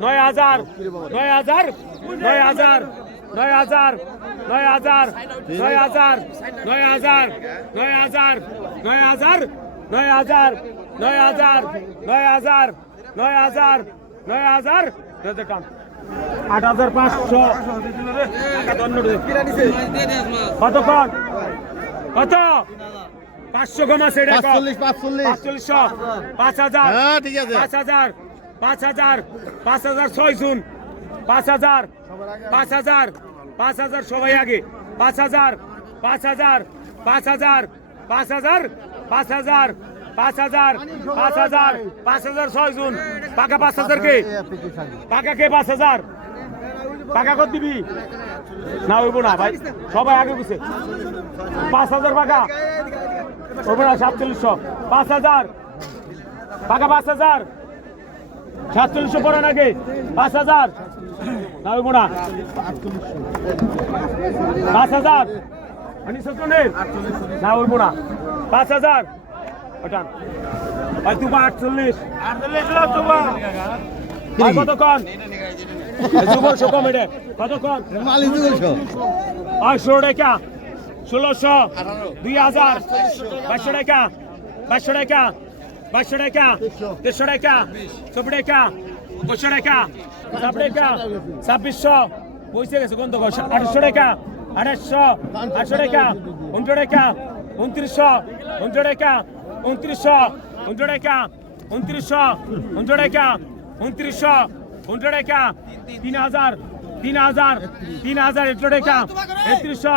নয় হাজার নয় হাজার নয় হাজার নয় হাজার নয় হাজার নয় হাজার নয় হাজার নয় হাজার নয় হাজার নয় হাজার নয় হাজার নয় হাজার নয় হাজার নয় হাজার আট হাজার পাঁচশো কতক্ষণ কত পাঁচশো কমা সেটা পাঁচচল্লিশ পাঁচচল্লিশ পাঁচচল্লিশশো পাঁচ হাজার হ্যাঁ ঠিক আছে পাঁচ হাজার পাঁচ হাজার পাঁচ হাজার ছয় জুন পাঁচ হাজার পাঁচ হাজার পাঁচ হাজার সবাই আগে পাঁচ হাজার পাঁচ হাজার পাঁচ হাজার পাঁচ হাজার পাঁচ হাজার পাঁচ হাজার পাঁচ হাজার পাঁচ হাজার ছয় জুন পাকা পাঁচ হাজার কে পাকা কে পাঁচ হাজার পাকা কত দিবি না হইব না ভাই সবাই আগে বুঝে পাঁচ হাজার পাকা না সাতচল্লিশশো। পাঁচ হাজার। পাকা পাঁচ হাজার। সাতচল্লিশশো পড়ান আগে পাঁচ হাজার। না হইব না পাঁচ হাজার। না হইব না পাঁচ হাজার। ওটান ভাই তুমি আটচল্লিশ। কতক্ষণ দুশো কম এটা কতক্ষণ আটশো টাকা। ষোলোশো দুই হাজার বাইশশো টাকা বাইশশো টাকা বাইশশো টাকা, দেড়শো টাকা, চব্বিশ টাকা, পঁচিশশো টাকা, ছাব্বিশ টাকা, ছাব্বিশশো পয়সা গেছে কোন দোকান আঠাশশো টাকা আঠাশশো আটশো টাকা উনশো টাকা উনত্রিশশো উনশো টাকা উনত্রিশশো উনশো টাকা উনত্রিশশো উনশো টাকা উনত্রিশশো উনশো টাকা, তিন হাজার তিন হাজার তিন হাজার, একশো টাকা একত্রিশশো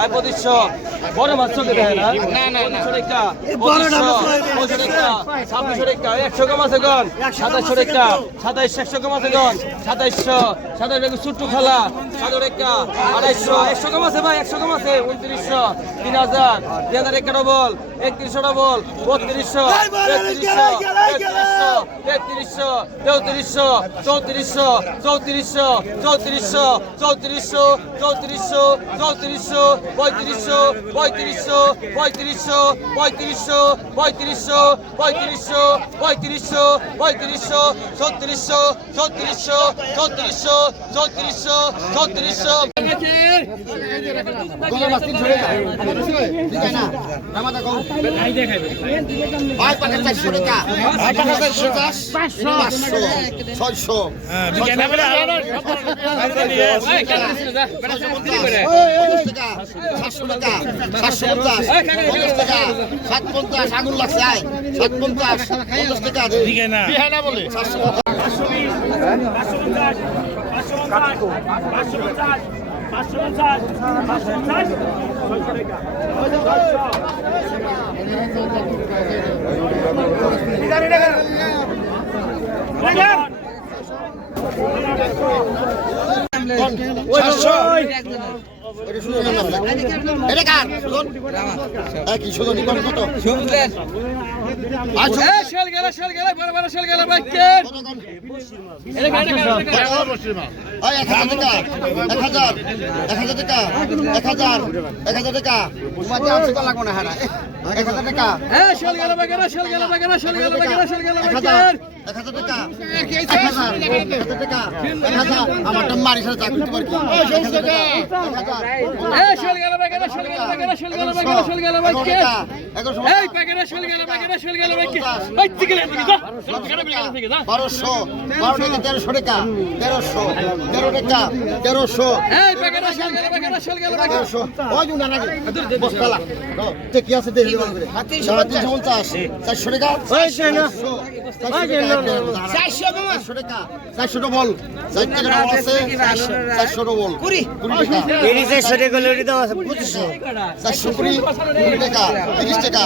আই পদিছ বড় মাছ চলে দেয় না? না না না। টাকা বড়টা মাছ টাকা ছাব্বিশশো টাকা একশো কম আছে গন সাতাইশশো টাকা সাতাইশ একশো কম আছে গন সাতাইশশো সাতাইশ টাকা ছুট্টু খেলা সাত টাকা আড়াইশো একশো কম আছে ভাই একশো কম আছে উনত্রিশশো তিন হাজার তিন হাজার একটা ডবল একত্রিশশো ডবল বত্রিশশো তেত্রিশশো তেত্রিশশো তেত্রিশশো চৌত্রিশশো চৌত্রিশশো চৌত্রিশশো চৌত্রিশশো চৌত্রিশশো চৌত্রিশশো পঁয়ত্রিশশো পঁয়ত্রিশশো পঁয়ত্রিশশো পঁয়ত্রিশশো পঁয়ত্রিশশো পঁয়ত্রিশশো পঁয়ত্রিশশো পঁয়ত্রিশশো ছত্রিশশো ছত্রিশশো ছত্রিশশো ছত্রিশশো ছত্রিশশো। ছয়শো সাতশো টাকা সাতশো পঞ্চাশ পঞ্চাশ টাকা সাত পঞ্চাশ আগুন লাগছে আয় সাত পঞ্চাশ পঞ্চাশ টাকা বিহানা বলে। সাতশো পাঁচশো আমারটা মারি সাথে চাকরি করতে পারি এ চল গেল ভাই গেল চল গেল ভাই গেল চল গেল ভাই গেল চল গেল ভাই এই প্যাকেটে শেল গেলে বাইকে শেল গেলে বাইকে এই টিকে লেগে যা প্যাকেটে বিলে থেকে যা। বারোশো। বারো টাকা তেরোশো টাকা তেরোশো। তেরো টাকা তেরোশো। এই প্যাকেটে শেল গেলে বাইকে শেল গেলে তেরোশো। ওই জুন নাকি। বসতলা কি আছে দেখি সাড়ে তিনশো পঞ্চাশ। চারশো টাকা চারশো। টাকা চারশো ডবল চার টাকা আছে। চারশো ডবল কুড়ি। কুড়ি টাকা চারশো কুড়ি। কুড়ি। টাকা তিরিশ টাকা চারশো টাকা